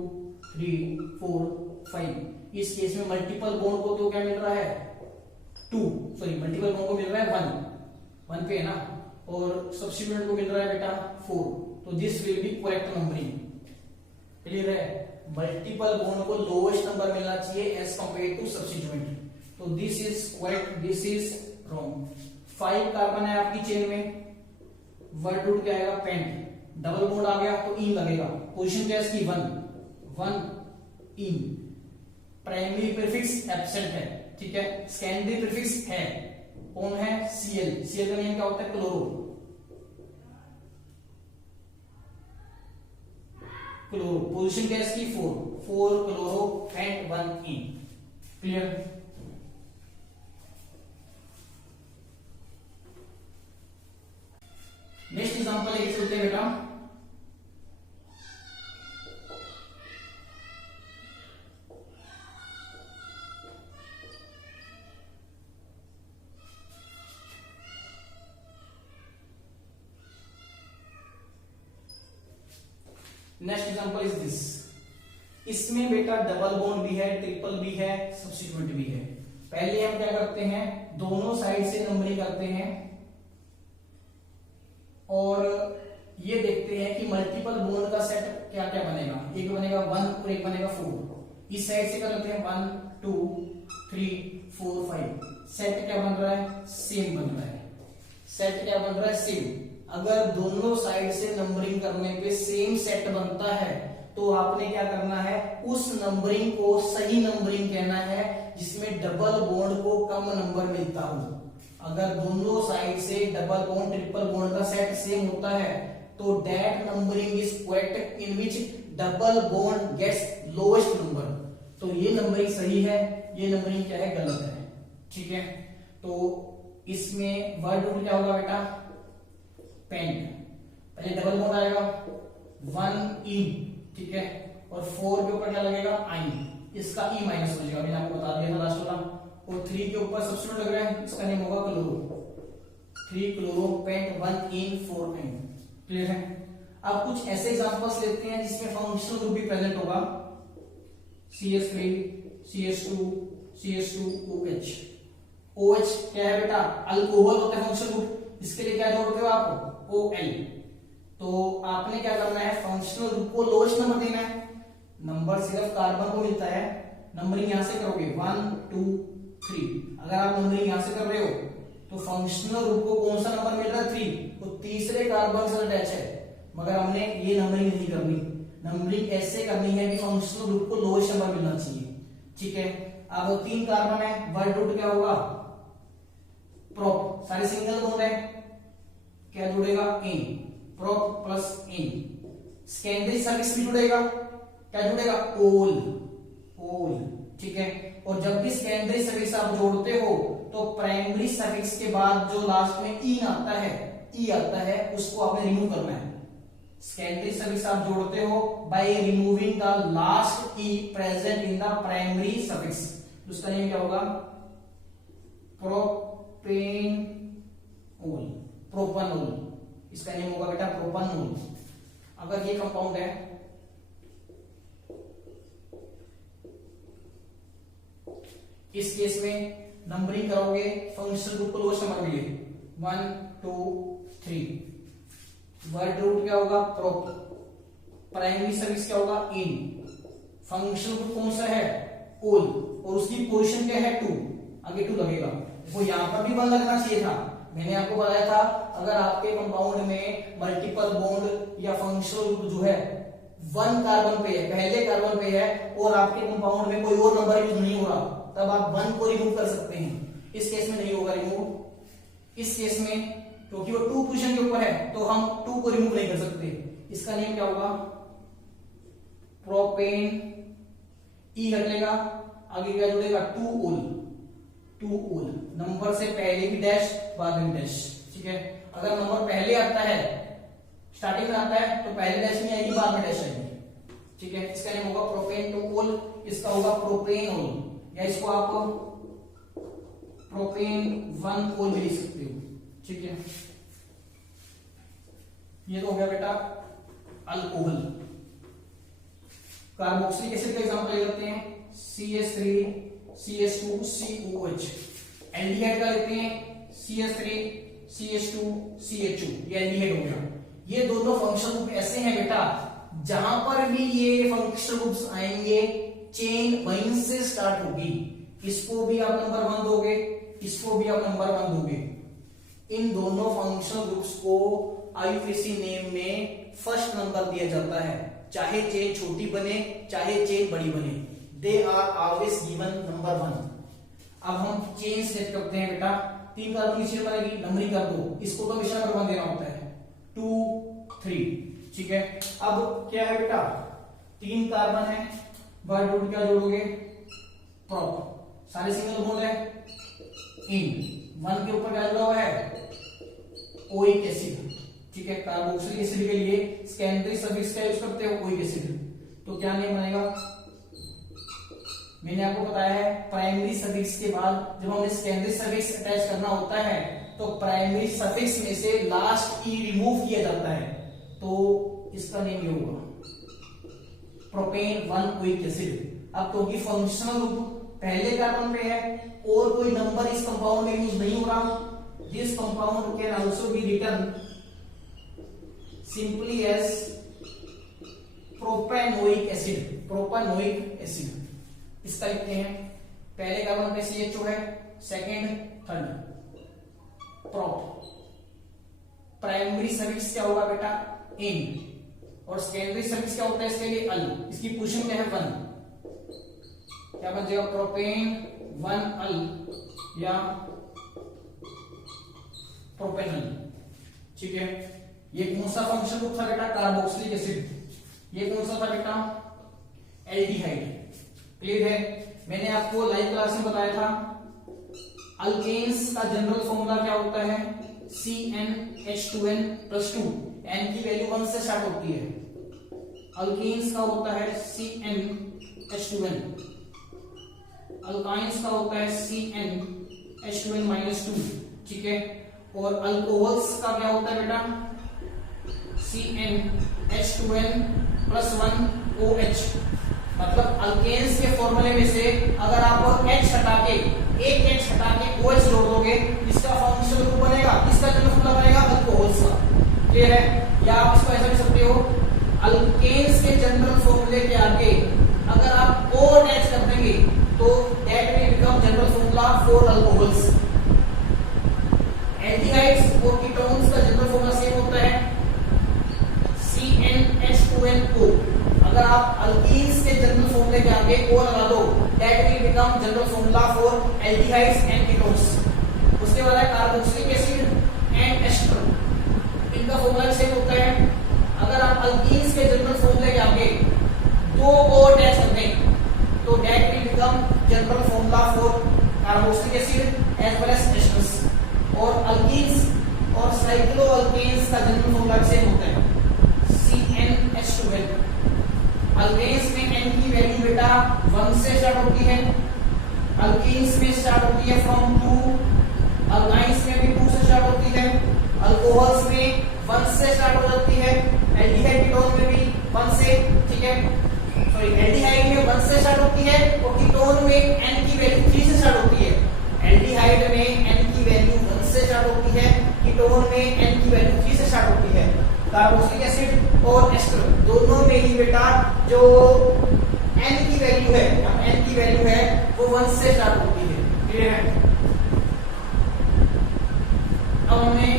3 4 5, इस केस में मल्टीपल बॉन्ड को तो क्या मिल रहा है 2, सॉरी मल्टीपल बॉन्ड को मिल रहा है 1 पे है ना, और सब्स्टिट्यूएंट को मिल रहा है बेटा 4, तो this will be correct numbering. Clear है? मल्टीपल बॉन्ड को लोएस्ट नंबर मिलना चाहिए एज कंपेयर टू सब्स्टिट्यूएंट, तो this is correct, this is wrong. 5 carbon है आपकी चेन में, वर्ड रूट क्या आएगा पेंट, डबल बॉन्ड आ गया तो इन लगेगा, पोजीशन क्या है इसकी 1 इन, प्राइमरी प्रीफिक्स एब्सेंट है, ठीक है, सेकेंडरी प्रीफिक्स है, कौन है Cl, Cl का नेम क्या होता है क्लोरो, क्लोरो, पोजीशन क्या है इसकी 4 chloro and 1 in. Clear? Next example लेके चलते हैं बेटा। नेक्स्ट एग्जांपल इज दिस, इसमें बेटा डबल बॉन्ड भी है, ट्रिपल भी है, सब्स्टिट्यूएंट भी है। पहले हम क्या करते हैं, दोनों साइड से नंबरिंग करते हैं और ये देखते हैं कि मल्टीपल बॉन्ड का सेट क्या क्या बनेगा, एक बनेगा 1 और एक बनेगा 4। इस साइड से कर लेते हैं 1 2 3 4 5, सेट क्या बन रहा है सेम बन रहा है, सेट क्या बन रहा है सेम। अगर दोनों साइड से नंबरिंग करने पे सेम सेट बनता है तो आपने क्या करना है, उस नंबरिंग को सही नंबरिंग कहना है जिसमें डबल बॉन्ड को कम नंबर मिलता हो। अगर दोनों साइड से डबल बॉन्ड ट्रिपल बॉन्ड का सेट सेम होता है तो that numbering is correct in which double bond gets lowest number. तो ये नंबरिंग सही है, ये नंबरिंग क्या है गलत है। ठीक है, तो इसमें वर्ड रूट क्या होगा बेटा पेंट, पहले डबल बॉन्ड आएगा 1 इन, ठीक है, और 4 के ऊपर क्या लगेगा आइन, इसका ई माइनस हो जाएगा, मैंने आपको बता दिया था लास्ट वाला, और 3 के ऊपर सब्स्टिट्यूट लग रहा है, इसका नेम होगा क्लोरो, 3 क्लोरो पेंट 1 इन 4 आइन। क्लियर है? अब कुछ ऐसे एग्जांपल्स लेते हैं जिसमें फंक्शनल ग्रुप भी प्रेजेंट होगा, CH3 CH2 CH2OH। OH क्या है बेटा अल्कोहल होता है फंक्शनल ग्रुप, इसके लिए क्या जोड़ते हो आप OL। तो आपने क्या करना है, फंक्शनल ग्रुप को लोएस्ट नंबर देना है, नंबर सिर्फ कार्बन को मिलता है, नंबरिंग यहां से करोगे 1 2 3। अगर आप नंबरिंग यहां से कर रहे हो तो फंक्शनल ग्रुप को कौन सा नंबर मिल रहा है 3, तो तीसरे कार्बन से अटैच है, मगर हमने ये नंबरिंग नहीं करनी, नंबरिंग ऐसे करनी है कि फंक्शनल ग्रुप को लोएस्ट नंबर मिलना चाहिए। ठीक है, अब 3 कार्बन है, वर्ड रूट क्या होगा प्रोप, सारे सिंगल बॉन्ड है, क्या जुड़ेगा इन, प्रोप प्लस इन। सेकेंडरी सफिक्स भी जुड़ेगा, क्या जुड़ेगा ओल, ओल। ठीक है, और जब भी सेकेंडरी सफिक्स आप जोड़ते हो तो प्राइमरी सफिक्स के बाद जो लास्ट में इन आता है, ई आता है, उसको आपने रिमूव करना है। सेकेंडरी सफिक्स आप जोड़ते हो by removing the last E present in the primary suffix, उसका नेम क्या होगा प्रोपेनोल, प्रोपनोल, इसका नेम होगा बेटा प्रोपनोल। अगर ये कंपाउंड है इस केस में नंबरिंग करोगे फंक्शनल ग्रुप को लोएस्ट नंबर मिले 1 2 3। वर्ड रूट क्या होगा प्रोप, प्राइमरी सर्विस क्या होगा इन, फंक्शनल ग्रुप कौन सा है ऑल और उसकी पोजीशन क्या है 2, आगे 2 लगेगा। वो यहां पर भी 1 लगना चाहिए था, मैंने आपको बताया था अगर आपके कंपाउंड में मल्टीपल बॉन्ड या फंक्शनल ग्रुप जो है 1 कार्बन पे है, पहले कार्बन पे है और आपके कंपाउंड में कोई और नंबर यूज नहीं हो रहा, तब आप 1 को रिमूव कर सकते हैं। इस केस में नहीं होगा रिमूव, इस केस में क्योंकि वो 2 पोजीशन के ऊपर है तो हम 2 को रिमूव नहीं कर सकते। इसका नेम क्या होगा प्रोपेन, ई हट लेगा, आगे क्या जुड़ेगा 2 ओल, 2 ओल, नंबर से पहले भी डैश बाद में डैश, ठीक है। अगर नंबर पहले आता है स्टार्टिंग में आता है तो पहले डैश नहीं आएगी बाद में डैश आएगी, ठीक है। इसका नेम होगा प्रोपेन 2 ओल, इसका होगा प्रोपेन ओल या इसको आप प्रोपेन 1 ओल भी लिख सकते हो, ठीक है। ये तो हो गया बेटा अल्कोहल। कार्बोक्सिलिक एसिड का एग्जांपल लेते हैं CH3 CH2 COH। एल्डिहाइड का लेते हैं CH3 CH2 CHO, ये एल्डिहाइड हो गया। ये दोनों फंक्शनल ग्रुप ऐसे हैं बेटा जहां पर भी ये फंक्शनल ग्रुप्स आएंगे चेन वहीं से स्टार्ट होगी। इसको भी आप नंबर 1 दोगे, इसको भी आप नंबर 1 दोगे। इन दोनों फंक्शनल ग्रुप्स को आईयूपीएसी नेम में फर्स्ट नंबर दिया जाता है, चाहे चेन छोटी बने चाहे चेन बड़ी बने, they are always given number 1। अब हम चेन सेट करते हैं बेटा, 3 कार्बन की चेन बनेगी, नंबरिंग कर दो, इसको तो हमेशा नंबर 1 देना होता है 2 3, ठीक है। अब क्या है बेटा 3 कार्बन है, वर्ड रूट क्या जोड़ोगे प्रोप, सारे सिंगल बॉन्ड है इन, 1 के ऊपर क्या जुड़ा हुआ है ओइक एसिड, ठीक है। कार्बोक्सिलिक एसिड के लिए सेकेंडरी सफिक्स का यूज करते हो ओइक एसिड, तो क्या नेम बनेगा, मैंने आपको बताया है प्राइमरी सफिक्स के बाद जब हमें सेकेंडरी सफिक्स अटैच करना होता है तो प्राइमरी सफिक्स में से लास्ट ई रिमूव किया जाता है, तो इसका नेम ये होगा प्रोपेन 1 ओइक एसिड। अब क्योंकि फंक्शनल ग्रुप पहले कार्बन पे है और कोई नंबर इस कंपाउंड में यूज नहीं हो रहा, this compound can also be written simply as propanoic acid, propanoic acid. इसका लिखते हैं पहले कार्बन पे CHO है, second third prop, primary suffix क्या होगा बेटा इन और सेकेंडरी सफिक्स क्या होता है इसके लिए अल, इसकी पोजीशन क्या है 1, क्या बन जाएगा प्रोपेन 1 अल या प्रोपेनल, ठीक है। ये कौन सा फंक्शन ग्रुप था बेटा कार्बोक्सिलिक एसिड, ये कौन सा था बेटा एल्डिहाइड, क्लियर है। मैंने आपको लाइव क्लास में बताया था अल्केन्स का जनरल फॉर्मूला क्या होता है CnH2n+2, n की वैल्यू 1 से स्टार्ट होती है, अल्केन्स का होता है CnH2n, अल्काइंस का होता है CnH2n-2, ठीक है। और अल्कोहल्स का क्या होता है बेटा CnH2n+1OH, मतलब अल्केन्स के फॉर्मूले में से अगर आप H हटा के एक H हटा के OH जोड़ दोगे इसका फंक्शनल ग्रुप बनेगा, इसका जो फॉर्मूला बनेगा अल्कोहल्स का, क्लियर है। या आप इसको ऐसा भी सकते हो अल्केन्स के जनरल फॉर्मूले के आगे अगर आप O अटैच कर देंगे तो that will become general formula for alcohols. Aldehydes और कीटोन्स का जनरल फॉर्मूला सेम होता है CnH2nO, अगर आप अल्कीन्स के जनरल फॉर्मूले के आगे O लगा दो that will become general formula for aldehydes and ketones. उसके बाद है कार्बोक्सिलिक एसिड एंड एस्टर, इनका फॉर्मूला सेम होता है, अगर आप अल्कीन्स के जनरल फॉर्मूले के आगे 2 O अटैच कर दें तो that will become general formula for carboxylic acid as well as esters. और अल्कीन्स और साइक्लोअल्केन्स का जनरल फॉर्मूला सेम होता है CnH2n। अल्केन्स में n की वैल्यू बेटा 1 से स्टार्ट होती है, अल्कीन्स में स्टार्ट होती है फ्रॉम 2, अल्काइंस में भी 2 से स्टार्ट होती है, अल्कोहल्स में 1 से स्टार्ट हो जाती है, एल्डिहाइड कीटोन में भी 1 से, ठीक है, सॉरी एल्डिहाइड में 1 से स्टार्ट होती है और कीटोन में n की वैल्यू 3 से स्टार्ट होती है। एल्डिहाइड में n की वैल्यू 1 से स्टार्ट होती है, कीटोन में n की वैल्यू 3 से स्टार्ट होती है। कार्बोक्सिलिक एसिड और एस्टर दोनों में ही बेटा जो n की वैल्यू है, n की वैल्यू है वो 1 से स्टार्ट होती है। क्लियर है? अब हमने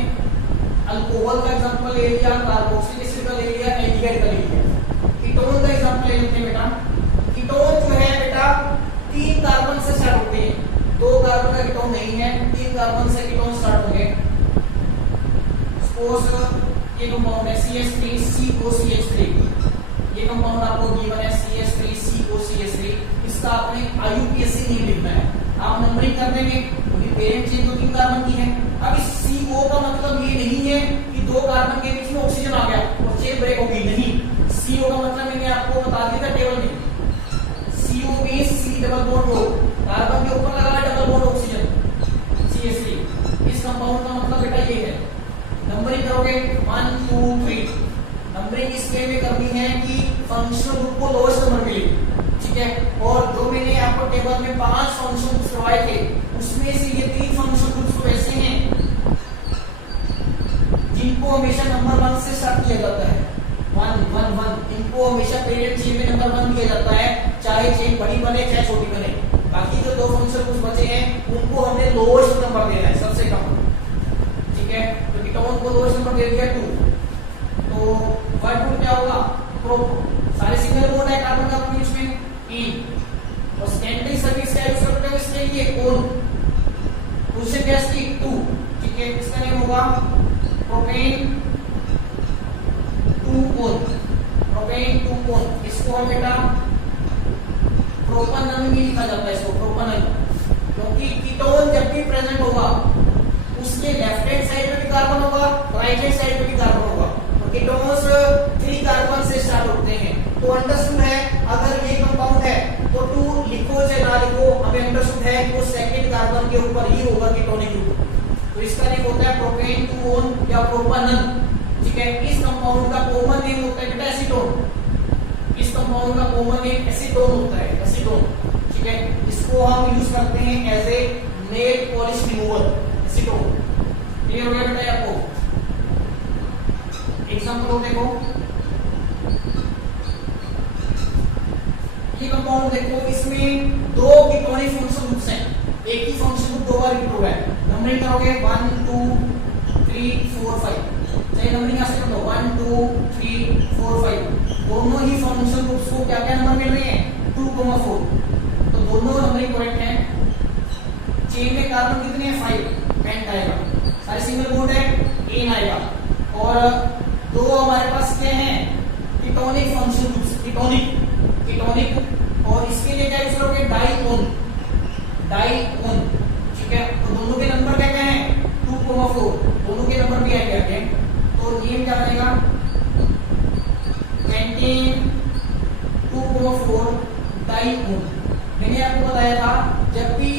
अल्कोहल का एग्जांपल ले लिया, कार्बोक्सिलिक एसिड का ले लिया, एल्डिहाइड का ले लिया। कीटोन का एग्जांपल ले लेते हैं बेटा। कीटोन जो है बेटा 3 कार्बन से स्टार्ट होते हैं, 2 कार्बन का कीटोन नहीं है, 3 कार्बन से कीटोन स्टार्ट होंगे। सपोज ये कंपाउंड है CH3COCH3, ये कंपाउंड आपको गिवन है CH3COCH3, इसका आपने IUPAC नहीं लिखना है, आप नंबरिंग कर देंगे क्योंकि पेरेंट चेन तो 3 कार्बन की है। अब इस CO का मतलब ये नहीं है कि 2 कार्बन के बीच में ऑक्सीजन आ गया और चेन ब्रेक होगी, नहीं। CO का मतलब मैंने आपको बता दिया था टेबल में, CO means C double bond O, carbon के ऊपर लगा है डबल बॉन्ड ऑक्सीजन CH3। इस कंपाउंड का मतलब बेटा ये है। नंबरिंग करोगे 1 2 3, नंबरिंग इस वे में करनी है कि फंक्शनल ग्रुप को लोएस्ट नंबर मिले, ठीक है। और जो मैंने आपको टेबल में 5 फंक्शनल ग्रुप्स करवाए थे उसमें से ये 3 फंक्शनल ग्रुप्स तो ऐसे हैं जिनको हमेशा नंबर 1 से स्टार्ट किया जाता है, 1 1 1, इनको हमेशा पेरेंट चेन में नंबर 1 दिया जाता है, चाहे चेन बड़ी बने चाहे छोटी बने। बाकी जो 2 फंक्शनल ग्रुप्स बचे हैं उनको हमने लोएस्ट नंबर देना है, सबसे कम, ठीक है। तो कीटोन को लोएस्ट नंबर दे दिया 2, तो वर्ड रूट क्या होगा? प्रो, सारे सिंगल बॉन्ड है कार्बन का बीच में इन, और सेकेंडरी सर्विस का यूज करते हो इसके लिए कौन, पोजीशन गैस की 2, ठीक है। इसका नेम होगा प्रोपेन 2 कोन, प्रोपेन 2 कोन। इसको हम बेटा प्रोपानॉन भी लिखा जाता है, इसको प्रोपानॉन, क्योंकि कीटोन जब भी प्रेजेंट होगा उसके लेफ्ट हैंड साइड में भी कार्बन होगा, राइट हैंड साइड में भी कार्बन होगा। तो कीटोन्स 3 कार्बन से स्टार्ट होते हैं, तो अंडरस्टूड है अगर ये कंपाउंड है तो 2 लिखो चाहे ना लिखो, हमें अंडरस्टूड है कि वो सेकंड कार्बन के ऊपर ही होगा कीटोनिक ग्रुप। तो इसका नेम होता है प्रोपेन 2 कोन या प्रोपानॉन, ठीक है। इस कंपाउंड का कॉमन नेम होता है बेटा एसीटोन, इस कंपाउंड का कॉमन नेम एसीटोन होता है, एसीटोन, ठीक है। इसको हम यूज करते हैं as a nail polish remover, acetone. Clear हो गया बेटा आपको? एग्जांपल देखो, ये कंपाउंड देखो, इसमें 2 कीटोनिक फंक्शनल ग्रुप्स हैं, एक ही फंक्शन ग्रुप 2 बार रिपीट हो रहा है। नंबरिंग करोगे 1 2 3 4 5, चलिए नंबरिंग ऐसे कर दो 1 2 3 4 5, दोनों ही फंक्शनल ग्रुप्स को क्या क्या नंबर मिल रहे हैं 2, 4, तो दोनों नंबरिंग करेक्ट हैं। चेन में कार्बन कितने हैं 5, पेंट आएगा, सारे सिंगल बॉन्ड है एन आएगा, और 2 हमारे पास क्या है कीटोनिक फंक्शनल ग्रुप्स, कीटोनिक, और इसके लिए क्या यूज करोगे डाइकोन, डाइकोन, ठीक है। तो दोनों के नंबर क्या क्या हैं 2, 4, दोनों के नंबर भी आएंगे आगे, तो ये क्या बनेगा 20 2, 4 डाइकोन। मैंने आपको बताया था जब भी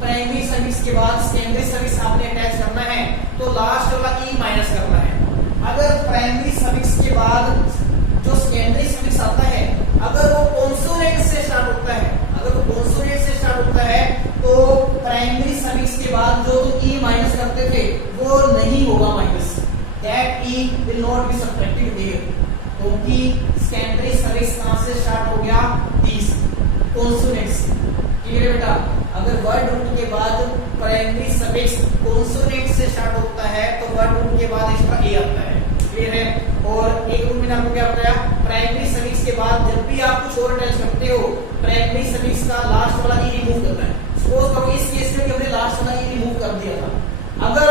प्राइमरी सर्विस के बाद सेकेंडरी सर्विस आपने अटैच करना है तो लास्ट वाला ई माइनस करना है। अगर प्राइमरी सर्विस के बाद जो सेकेंडरी सर्विस आता है अगर वो कॉन्सोनेंट से स्टार्ट होता है, अगर वो कॉन्सोनेंट से स्टार्ट होता है तो प्राइमरी सर्विस के बाद जो ई माइनस करते थे वो नहीं होगा minus, that E will not be subtracted here, क्योंकि सेकेंडरी सर्विस कहां से स्टार्ट हो गया दिस कॉन्सोनेंट से। क्लियर बेटा? अगर वर्ड रूट के बाद प्राइमरी सर्विस कॉन्सोनेंट से स्टार्ट होता है तो वर्ड रूट के बाद इसका ए आता है। क्लियर है? और एक रूट में आपको क्या बताया, प्राइमरी सर्विस के बाद जब भी आप कुछ और अटैच करते हो प्राइमरी सर्विस का लास्ट वाला ई रिमूव करना है। सपोज करो इस केस में हमने लास्ट वाला ई रिमूव कर दिया था, अगर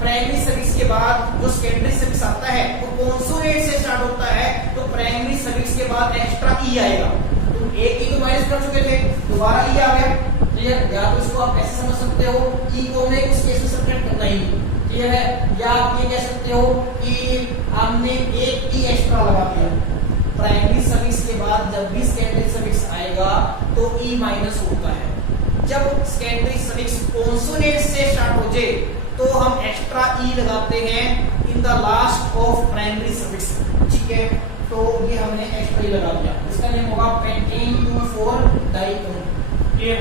प्राइमरी सर्विस के बाद जो सेकेंडरी सर्विस आता है वो कॉन्सोनेंट से स्टार्ट होता है तो प्राइमरी सर्विस के बाद एक्स्ट्रा ई आएगा। तो एक ई तो माइनस कर चुके थे, दोबारा ई आ गया। क्लियर? या तो इसको आप ऐसे समझ सकते हो ई को हमने उस केस में सब्ट्रैक्ट करना ही नहीं। क्लियर है? या आप ये कह सकते हो कि हमने एक ई एक्स्ट्रा लगा दिया, प्राइमरी सर्विस के बाद जब भी सेकेंडरी सर्विस आएगा तो ई माइनस होता है। जब सेकेंडरी सर्विस कॉन्सोनेंट से स्टार्ट हो जाए तो हम एक्स्ट्रा ई लगाते हैं in the last of primary service, ठीक है। तो ये हमने एक्स्ट्रा ई लगा दिया, इसका नेम होगा pentane 2, 4 dione. Clear?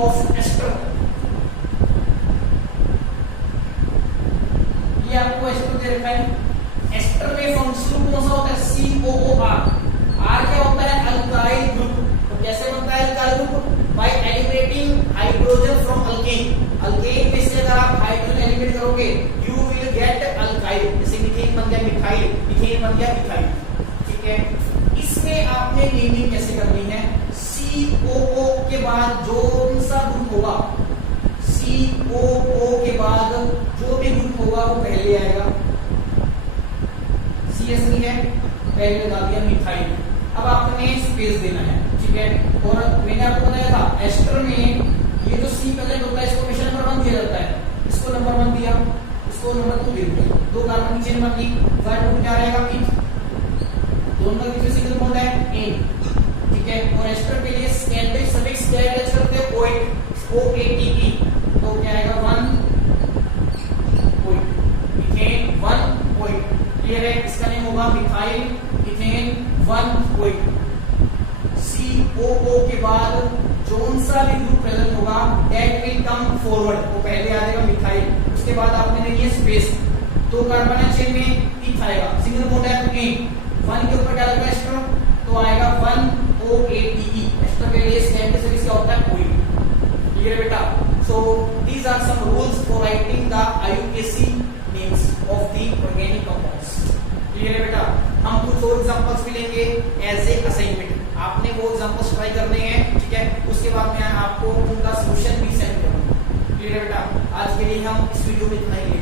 Of ester. ये आपको एस्टर दे रखा है। एस्टर में फंक्शनल ग्रुप कौन सा होता है? COOR। R क्या होता है? Alkyl group. तो कैसे बनता है alkyl group? Bye eliminating hydrogen from alkane. Alkane में से अगर आप हाइड्रोजन एलिमिनेट करोगे यू विल गेट अल्काइल। जैसे मीथेन बन गया मिथाइल, इथेन बन गया मिथाइल। ठीक है, इसमें आपने नेमिंग कैसे करनी है? COO के बाद जो सा ग्रुप होगा, COO के बाद जो भी ग्रुप होगा वो पहले आएगा। CH3 है, पहले लगा दिया मिथाइल। अब आपने स्पेस देना है। ठीक है, और मैंने आपको बताया था एस्टर में ये जो C प्रेजेंट होता है इसको हमेशा नंबर 1 दिया जाता है। इसको नंबर 1 दिया, इसको नंबर 2 दे दिया। दो कार्बन नीचे नंबर दी, वर्ड क्या रहेगा? इथ। दोनों का बीच में सिंगल बॉन्ड है इन। ठीक है, और एस्टर के लिए स्टैंडर्ड सफिक्स क्या अटैच करते हैं? ओएट, OATE। तो क्या आएगा? 1 ओएट, इथेन 1 ओएट। क्लियर है? इसका नेम होगा मिथाइल इथेन 1 ओएट। COO के बाद जोन सा भी ग्रुप प्रेजेंट होगा दैट विल कम फॉरवर्ड, वो पहले आ जाएगा मिथाइल। उसके बाद आपने लेनी है स्पेस। दो कार्बन है चेन में, इथ आएगा, सिंगल बॉन्ड है तो इन। 1 के ऊपर क्या लगेगा एस्टर? तो आएगा 1 OATE। एस्टर के लिए स्टैंडर्ड सर्विस क्या होता है? ओएट। क्लियर है बेटा? So these are some rules for writing the IUPAC names of the organic compounds. Clear है बेटा? हम कुछ और एग्जांपल्स भी लेंगे एज ए असाइनमेंट। आपने वो एग्जांपल्स ट्राई करने हैं। ठीक है, उसके बाद मैं आपको उनका सॉल्यूशन भी सेंड करूंगा। क्लियर है बेटा? आज के लिए हम इस वीडियो में इतना ही।